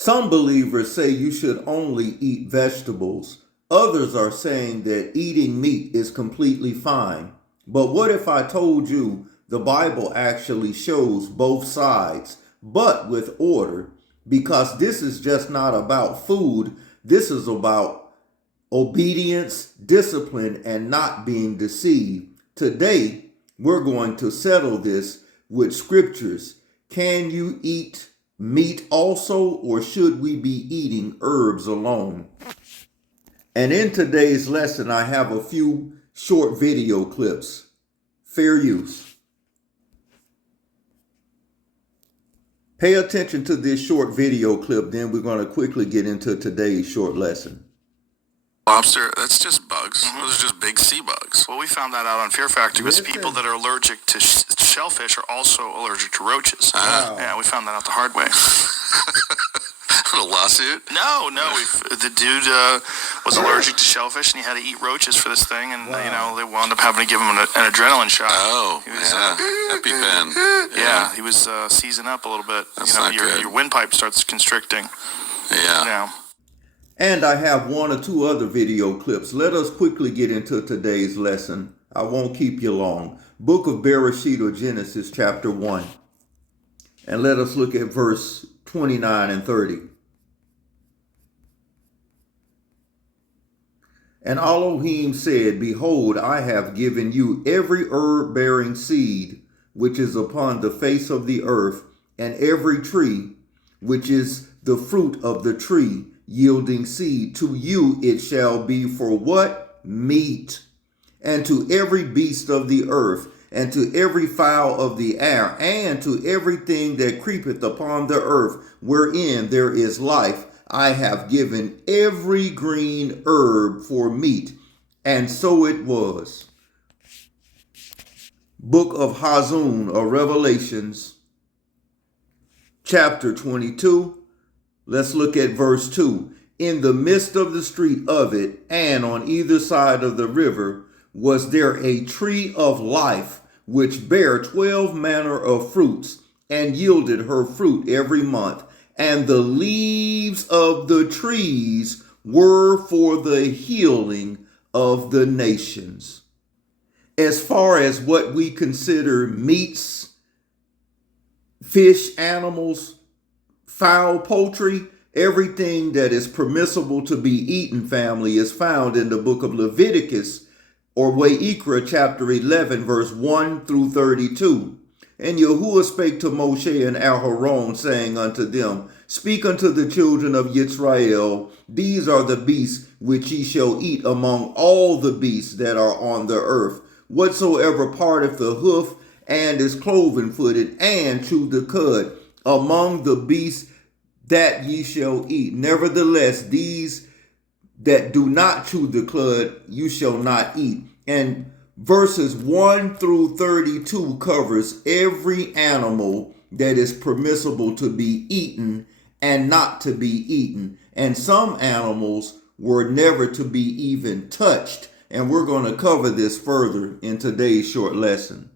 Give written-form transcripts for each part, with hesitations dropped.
Some believers say you should only eat vegetables. Others are saying that eating meat is completely fine. But what if I told you the Bible actually shows both sides, but with order? Because this is just not about food, this is about obedience, discipline, and not being deceived. Today, we're going to settle this with scriptures. Can you eat meat also, or should we be eating herbs alone? And in today's lesson, I have a few short video clips. Fair use. Pay attention to this short video clip, then we're going to quickly get into today's short lesson. Lobster, that's just bugs. Those are just big sea bugs. Well, we found that out on Fear Factor because people that are allergic to shellfish are also allergic to roaches. Wow. Yeah, we found that out the hard way. A lawsuit? No. The dude was allergic to shellfish and he had to eat roaches for this thing, and they wound up having to give him an adrenaline shot. Oh, EpiPen. Yeah, he was seizing up a little bit. That's not good. Your windpipe starts constricting. Yeah. And I have one or two other video clips. Let us quickly get into today's lesson. I won't keep you long. Book of Bereshit, or Genesis, chapter 1. And let us look at verse 29 and 30. And Elohim said, Behold, I have given you every herb-bearing seed which is upon the face of the earth, and every tree which is the fruit of the tree, yielding seed. To you it shall be for what? Meat. And to every beast of the earth, and to every fowl of the air, and to everything that creepeth upon the earth, wherein there is life, I have given every green herb for meat. And so it was. Book of Hazun, or Revelations, chapter 22. Let's look at verse 2. In the midst of the street of it, and on either side of the river, was there a tree of life, which bare 12 manner of fruits, and yielded her fruit every month. And the leaves of the trees were for the healing of the nations. As far as what we consider meats, fish, animals, fowl, poultry, everything that is permissible to be eaten, family, is found in the book of Leviticus, or Wayikra, chapter 11, verse 1 through 32. And Yahuwah spake to Moshe and Aharon, saying unto them, Speak unto the children of Yisrael, these are the beasts which ye shall eat among all the beasts that are on the earth. Whatsoever parteth the hoof, and is cloven-footed, and chew the cud, among the beasts that ye shall eat. Nevertheless, these that do not chew the cud, you shall not eat. And verses 1 through 32 covers every animal that is permissible to be eaten and not to be eaten. And some animals were never to be even touched. And we're going to cover this further in today's short lesson.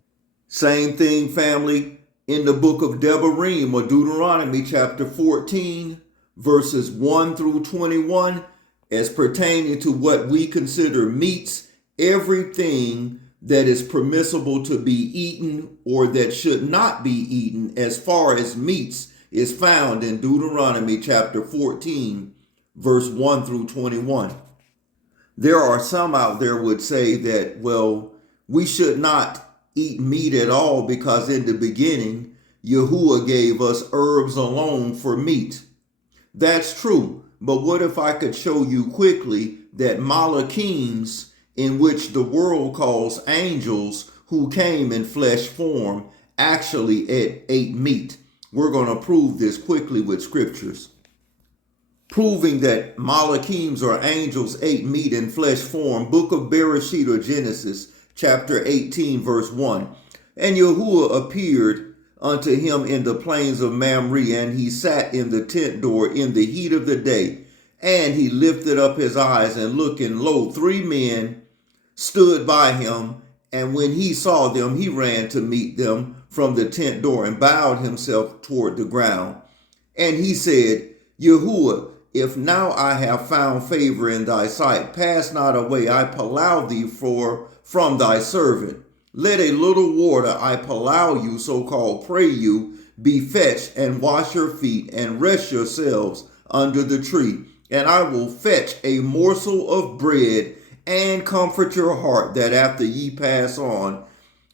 Same thing, family, in the book of Devarim, or Deuteronomy, chapter 14, verses 1 through 21, as pertaining to what we consider meats, everything that is permissible to be eaten or that should not be eaten as far as meats is found in Deuteronomy chapter 14, verse 1 through 21. There are some out there would say that, well, we should not eat meat at all because in the beginning, Yahuwah gave us herbs alone for meat. That's true. But what if I could show you quickly that Malachims, in which the world calls angels who came in flesh form, actually ate meat? We're going to prove this quickly with scriptures, proving that Malachims or angels ate meat in flesh form. Book of Bereshit, or Genesis, chapter 18, verse 1. And Yahuwah appeared unto him in the plains of Mamre, and he sat in the tent door in the heat of the day. And he lifted up his eyes, and looking, lo, 3 men stood by him. And when he saw them, he ran to meet them from the tent door and bowed himself toward the ground. And he said, Yahuwah, if now I have found favor in thy sight, pass not away, I palau thee from thy servant. Let a little water, I palau you, so-called pray you, be fetched, and wash your feet, and rest yourselves under the tree. And I will fetch a morsel of bread, and comfort your heart, that after ye pass on.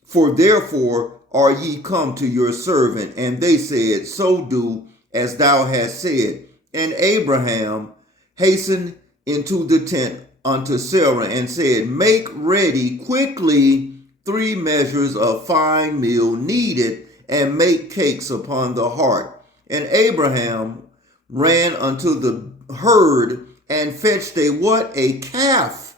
For therefore are ye come to your servant. And they said, so do as thou hast said. And Abraham hastened into the tent unto Sarah, and said, make ready quickly 3 measures of fine meal kneaded, and make cakes upon the heart. And Abraham ran unto the herd, and fetched a what? A calf,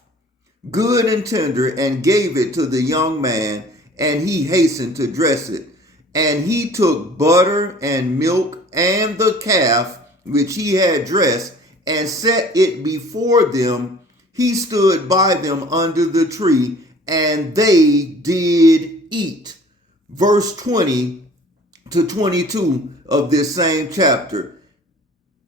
good and tender, and gave it to the young man, and he hastened to dress it. And he took butter and milk and the calf which he had dressed, and set it before them. He stood by them under the tree, and they did eat. Verse 20 to 22 of this same chapter.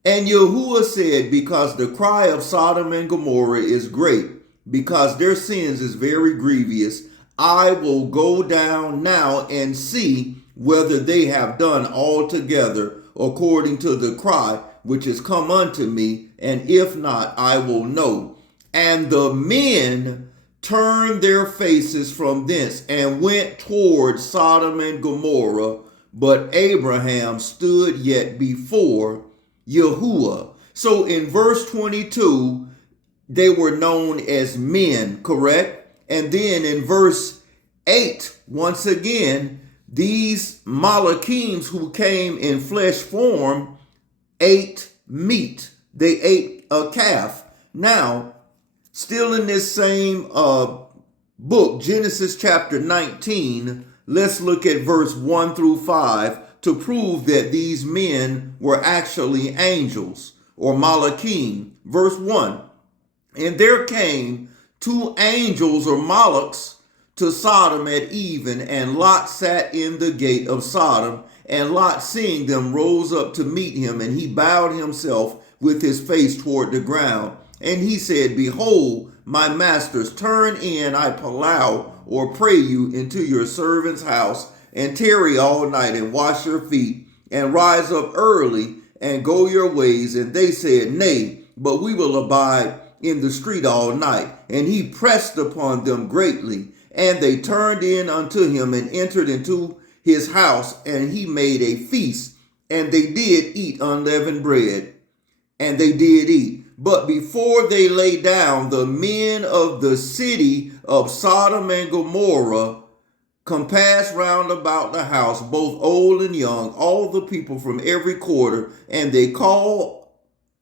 And Yahuwah said, because the cry of Sodom and Gomorrah is great, because their sins is very grievous, I will go down now and see whether they have done altogether according to the cry which is come unto me, and if not, I will know. And the men turned their faces from thence, and went toward Sodom and Gomorrah, but Abraham stood yet before Yahuwah. So in verse 22, they were known as men, correct? And then in verse 8, once again, these Malachims who came in flesh form ate meat. They ate a calf. Now, still in this same book, Genesis chapter 19, let's look at verse 1 through 5 to prove that these men were actually angels or Malachim. Verse 1, and there came 2 angels or Malachs to Sodom at even, and Lot sat in the gate of Sodom. And Lot, seeing them, rose up to meet him, and he bowed himself with his face toward the ground. And he said, behold, my masters, turn in, I palau, or pray you, into your servant's house, and tarry all night, and wash your feet, and rise up early, and go your ways. And they said, nay, but we will abide in the street all night. And he pressed upon them greatly. And they turned in unto him, and entered into his house, and he made a feast. And they did eat unleavened bread, and they did eat. But before they lay down, the men of the city of Sodom and Gomorrah compassed round about the house, both old and young, all the people from every quarter. And they called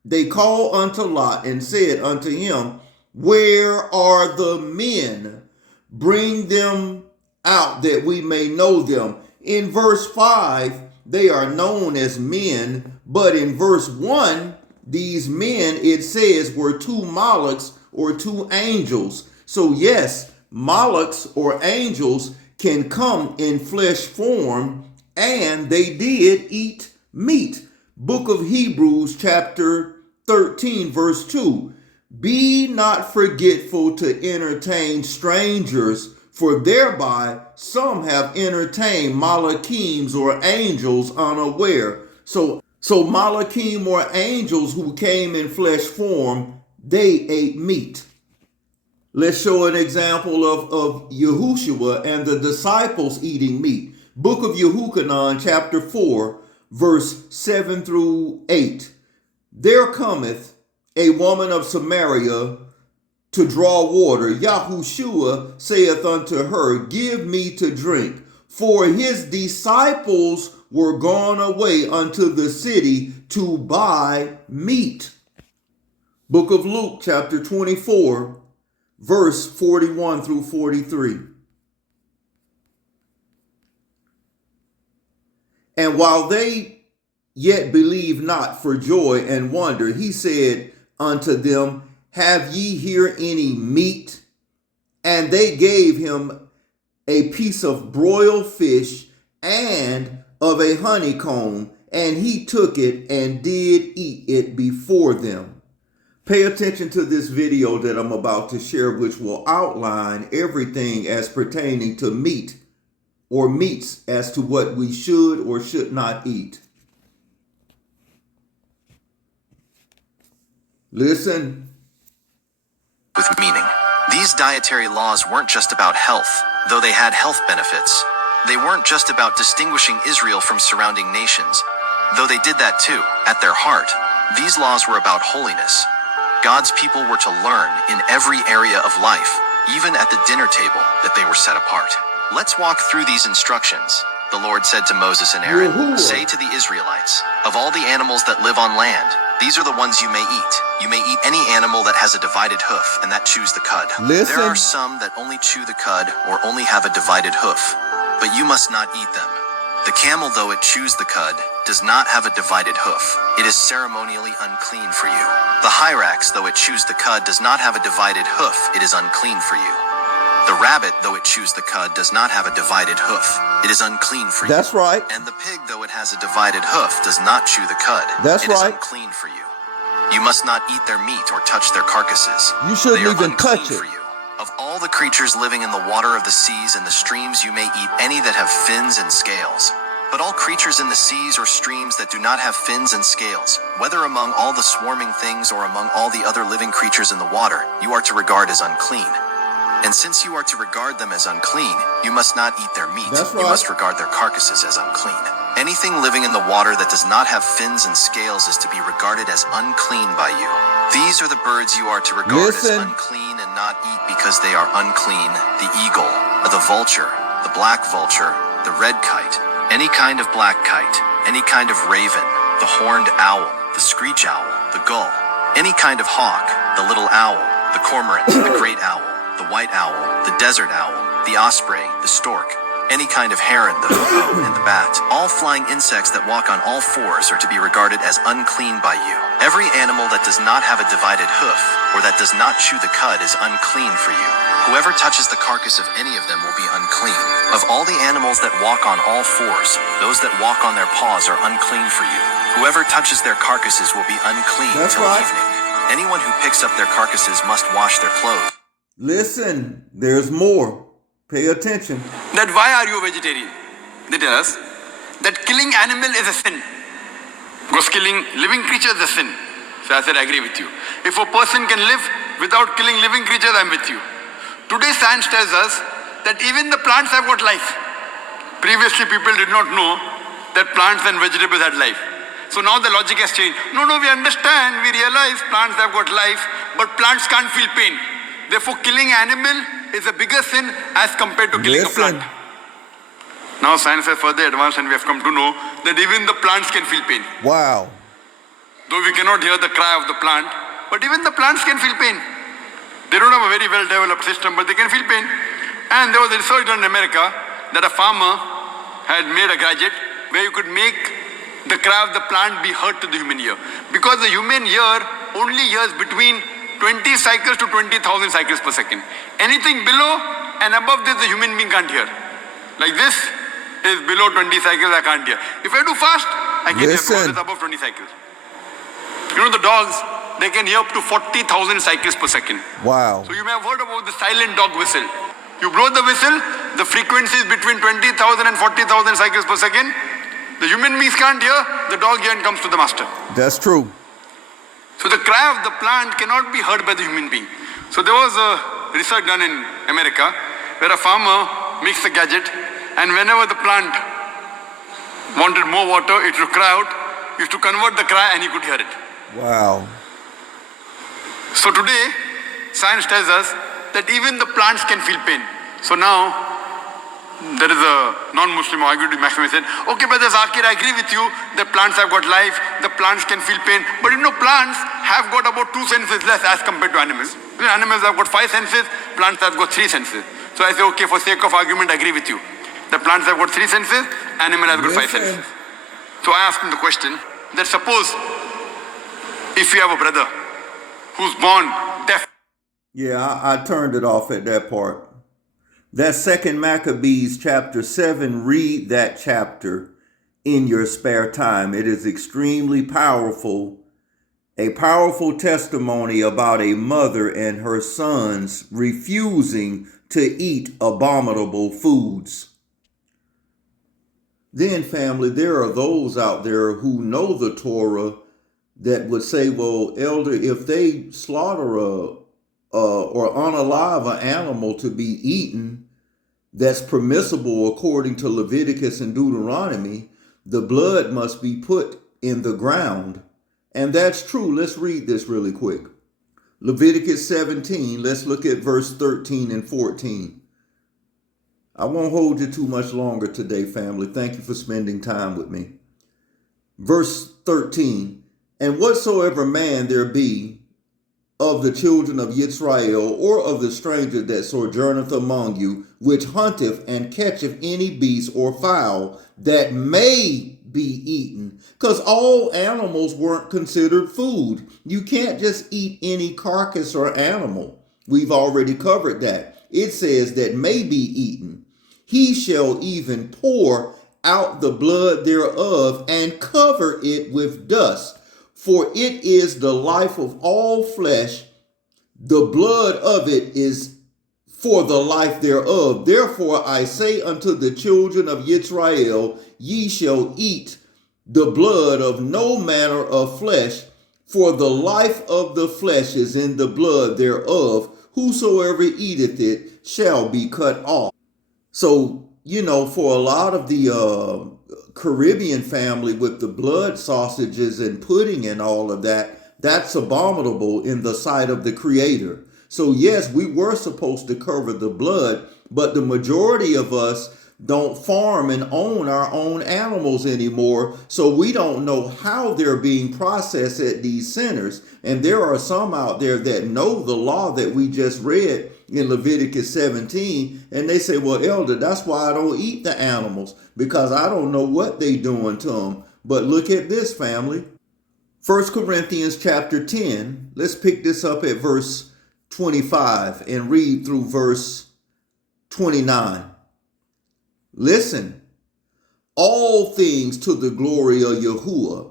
unto Lot, and said unto him, where are the men? Bring them out, that we may know them. In verse 5, they are known as men, but in verse 1, these men, it says, were 2 Malachs or 2 angels. So yes, Malachs or angels can come in flesh form, and they did eat meat. Book of Hebrews chapter 13 verse 2. Be not forgetful to entertain strangers, for thereby some have entertained Malachims or angels unaware. So Malachim or angels who came in flesh form, they ate meat. Let's show an example of Yahushua and the disciples eating meat. Book of Yehukanan, chapter 4, verse 7 through 8. There cometh a woman of Samaria to draw water. Yahushua saith unto her, give me to drink. For his disciples were gone away unto the city to buy meat. Book of Luke, chapter 24, verse 41 through 43. And while they yet believed not for joy and wonder, he said unto them, have ye here any meat? And they gave him a piece of broiled fish and of a honeycomb, and he took it and did eat it before them. Pay attention to this video that I'm about to share, which will outline everything as pertaining to meat or meats as to what we should or should not eat. Listen. With meaning. These dietary laws weren't just about health, though they had health benefits. They weren't just about distinguishing Israel from surrounding nations, though they did that too. At their heart, these laws were about holiness. God's people were to learn in every area of life, even at the dinner table, that they were set apart. Let's walk through these instructions. The Lord said to Moses and Aaron, "Say to the Israelites, of all the animals that live on land, these are the ones you may eat. You may eat any animal that has a divided hoof and that chews the cud. Listen. There are some that only chew the cud or only have a divided hoof, but you must not eat them. The camel, though it chews the cud, does not have a divided hoof. It is ceremonially unclean for you. The hyrax, though it chews the cud, does not have a divided hoof. It is unclean for you. The rabbit, though it chews the cud, does not have a divided hoof. It is unclean for you. That's right. And the pig, though it has a divided hoof, does not chew the cud. That's It is right. unclean for you. You must not eat their meat or touch their carcasses. You shouldn't They are even unclean touch it. for you. Of all the creatures living in the water of the seas and the streams, you may eat any that have fins and scales. But all creatures in the seas or streams that do not have fins and scales, whether among all the swarming things or among all the other living creatures in the water, you are to regard as unclean. And since you are to regard them as unclean, you must not eat their meat. That's You right. must regard their carcasses as unclean. Anything living in the water that does not have fins and scales is to be regarded as unclean by you. These are the birds you are to regard as Listen. unclean and not eat because they are unclean: the eagle, the vulture, the black vulture, the red kite, any kind of black kite, any kind of raven, the horned owl, the screech owl, the gull, any kind of hawk, the little owl, the cormorant, the great owl, the white owl, the desert owl, the osprey, the stork, any kind of heron, the hoopoe, and the bat. All flying insects that walk on all fours are to be regarded as unclean by you. Every animal that does not have a divided hoof, or that does not chew the cud, is unclean for you. Whoever touches the carcass of any of them will be unclean. Of all the animals that walk on all fours, those that walk on their paws are unclean for you. Whoever touches their carcasses will be unclean That's till right. evening. Anyone who picks up their carcasses must wash their clothes. Listen, there's more. Pay attention. That why are you a vegetarian? They tell us that killing animal is a sin. Because killing living creatures is a sin. So I said, I agree with you. If a person can live without killing living creatures, I'm with you. Today science tells us that even the plants have got life. Previously people did not know that plants and vegetables had life. So now the logic has changed. No, we understand, we realize plants have got life, but plants can't feel pain. Therefore killing animal is a bigger sin as compared to killing a Listen. plant. Now science has further advanced and we have come to know that even the plants can feel pain. Wow. Though we cannot hear the cry of the plant, but even the plants can feel pain. They don't have a very well developed system, but they can feel pain. And there was a research done in America that a farmer had made a gadget where you could make the cry of the plant be heard to the human ear. Because the human ear only hears between 20 cycles to 20,000 cycles per second. Anything below and above this, the human being can't hear. Like this is below 20 cycles, I can't hear. If I do fast, I can hear because Listen. it's above 20 cycles. You know the dogs, they can hear up to 40,000 cycles per second. Wow. So you may have heard about the silent dog whistle. You blow the whistle, the frequency is between 20,000 and 40,000 cycles per second. The human beings can't hear, the dog hears and comes to the master. That's true. So the cry of the plant cannot be heard by the human being. So there was a research done in America where a farmer makes a gadget, and whenever the plant wanted more water, it would cry out, he used to convert the cry and he could hear it. Wow. So today, science tells us that even the plants can feel pain. So now, there is a non-Muslim who argued with Maxim and said, okay, Brother Zakir, I agree with you, the plants have got life, the plants can feel pain, but you know, plants have got about 2 senses less as compared to animals. You know, animals have got 5 senses, plants have got 3 senses. So I say, okay, for sake of argument, I agree with you. The plants have got 3 senses, animal has got 5 senses. So I asked him the question that suppose if you have a brother who's born deaf. Yeah, I turned it off at that part. That 2 Maccabees chapter 7, read that chapter in your spare time. It is extremely powerful, a powerful testimony about a mother and her sons refusing to eat abominable foods. Then, family, there are those out there who know the Torah that would say, well, elder, if they slaughter or unalive an animal to be eaten, that's permissible according to Leviticus and Deuteronomy, the blood must be put in the ground. And that's true. Let's read this really quick. Leviticus 17, let's look at verse 13 and 14. I won't hold you too much longer today, family. Thank you for spending time with me. Verse 13, and whatsoever man there be of the children of Israel, or of the stranger that sojourneth among you, which hunteth and catcheth any beast or fowl that may be eaten, because all animals weren't considered food. You can't just eat any carcass or animal. We've already covered that. It says that may be eaten. He shall even pour out the blood thereof and cover it with dust. For it is the life of all flesh, the blood of it is for the life thereof. Therefore I say unto the children of Israel, ye shall eat the blood of no manner of flesh, for the life of the flesh is in the blood thereof. Whosoever eateth it shall be cut off. So, for a lot of the Caribbean family with the blood sausages and pudding and all of that, that's abominable in the sight of the Creator. So yes, we were supposed to cover the blood, but the majority of us don't farm and own our own animals anymore. So we don't know how they're being processed at these centers. And there are some out there that know the law that we just read in Leviticus 17, and they say, well, elder, that's why I don't eat the animals, because I don't know what they doing to them. But look at this, family. 1 Corinthians chapter 10, let's pick this up at verse 25 and read through verse 29. Listen, all things to the glory of Yahuwah.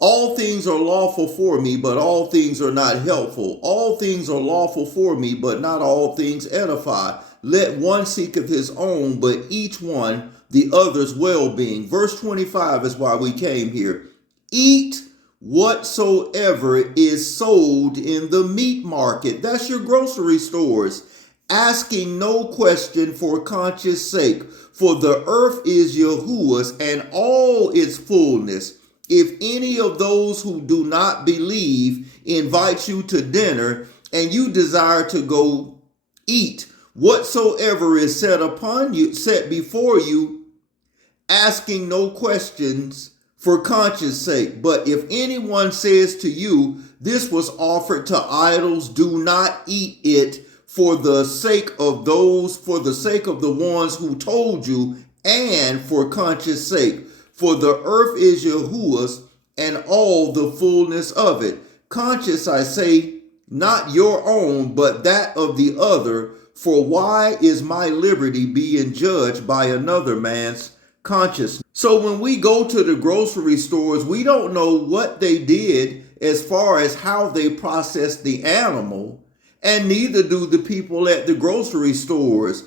All things are lawful for me, but all things are not helpful. All things are lawful for me, but not all things edify. Let one seeketh his own, but each one the other's well-being. Verse 25 is why we came here. Eat whatsoever is sold in the meat market. That's your grocery stores. Asking no question for conscience sake. For the earth is Yahuwah's and all its fullness. If any of those who do not believe invite you to dinner and you desire to go eat, whatsoever is set before you, asking no questions for conscience sake. But if anyone says to you, this was offered to idols, do not eat it for the sake of the ones who told you, and for conscience sake. For the earth is Yahuwah's and all the fullness of it. Conscience, I say, not your own, but that of the other. For why is my liberty being judged by another man's conscience? So when we go to the grocery stores, we don't know what they did as far as how they processed the animal, and neither do the people at the grocery stores.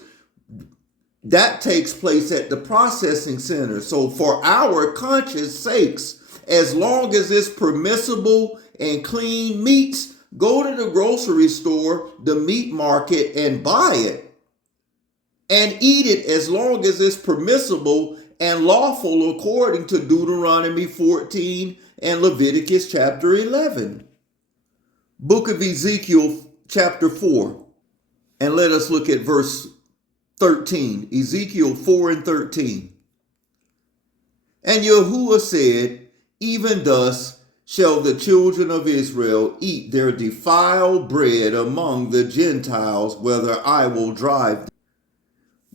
That takes place at the processing center. So for our conscience sakes, as long as it's permissible and clean meats, go to the grocery store, the meat market, and buy it. And eat it as long as it's permissible and lawful according to Deuteronomy 14 and Leviticus chapter 11. Book of Ezekiel chapter 4. And let us look at verse 13, Ezekiel 4 and 13. And Yahuwah said, even thus shall the children of Israel eat their defiled bread among the Gentiles, whether I will drive them.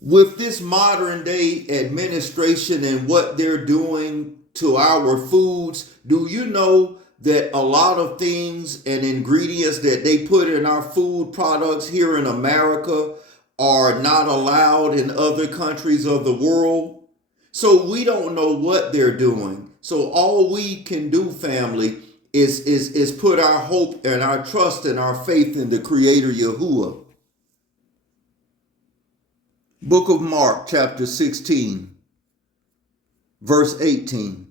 With this modern day administration and what they're doing to our foods, do you know that a lot of things and ingredients that they put in our food products here in America are not allowed in other countries of the world? So we don't know what they're doing. So all we can do, family, is put our hope and our trust and our faith in the Creator Yahuwah. Book of Mark, chapter 16, verse 18.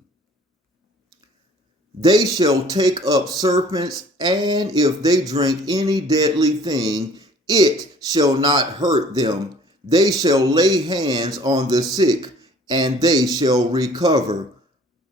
They shall take up serpents, and if they drink any deadly thing, it shall not hurt them. They shall lay hands on the sick, and they shall recover.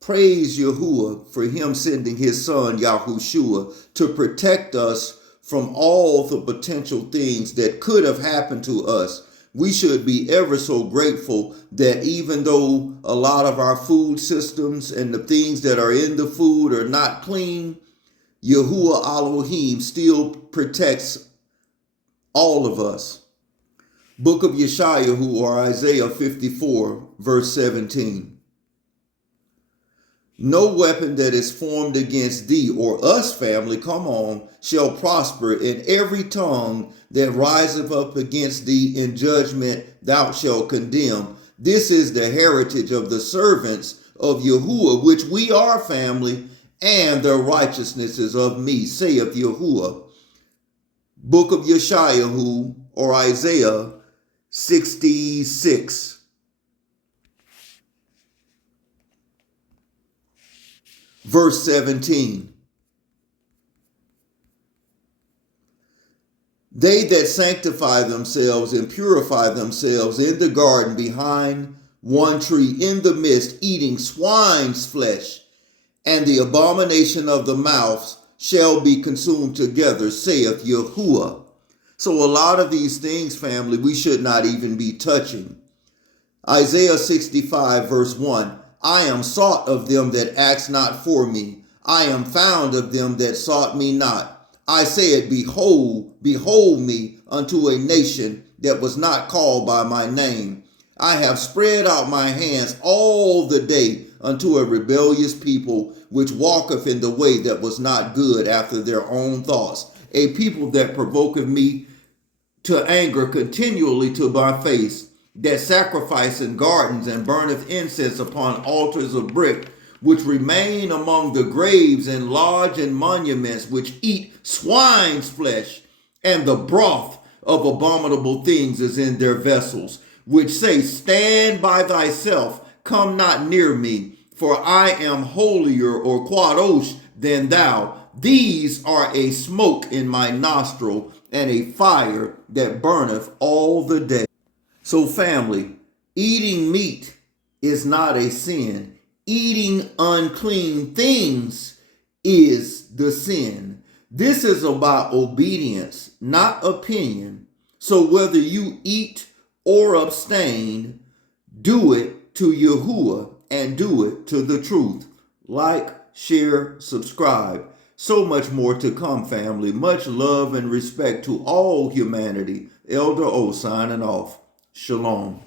Praise Yahuwah for him sending his son Yahushua to protect us from all the potential things that could have happened to us. We should be ever so grateful that even though a lot of our food systems and the things that are in the food are not clean, Yahuwah Elohim still protects all of us. Book of Yeshayahu, or Isaiah 54, verse 17. No weapon that is formed against thee or us, family, come on, shall prosper, and every tongue that riseth up against thee in judgment thou shalt condemn. This is the heritage of the servants of Yahuwah, which we are, family, and their righteousness is of me, saith Yahuwah. Book of Yeshayahu, or Isaiah 66. Verse 17. They that sanctify themselves and purify themselves in the garden behind one tree in the midst, eating swine's flesh, and the abomination of the mouths shall be consumed together, saith Yahuwah. So a lot of these things, family, we should not even be touching. Isaiah 65, verse 1. I am sought of them that asked not for me. I am found of them that sought me not. I said, behold me unto a nation that was not called by my name. I have spread out my hands all the day unto a rebellious people, which walketh in the way that was not good after their own thoughts. A people that provoketh me to anger continually to my face, that sacrifice in gardens and burneth incense upon altars of brick, which remain among the graves and lodge in monuments, which eat swine's flesh, and the broth of abominable things is in their vessels, which say, stand by thyself, come not near me, for I am holier or quadosh than thou. These are a smoke in my nostril, and a fire that burneth all the day. So family, eating meat is not a sin. Eating unclean things is the sin. This is about obedience, not opinion. So whether you eat or abstain, do it to Yahuwah and do it to the truth. Like, share, subscribe. So much more to come, family. Much love and respect to all humanity. Elder O signing off. Shalom.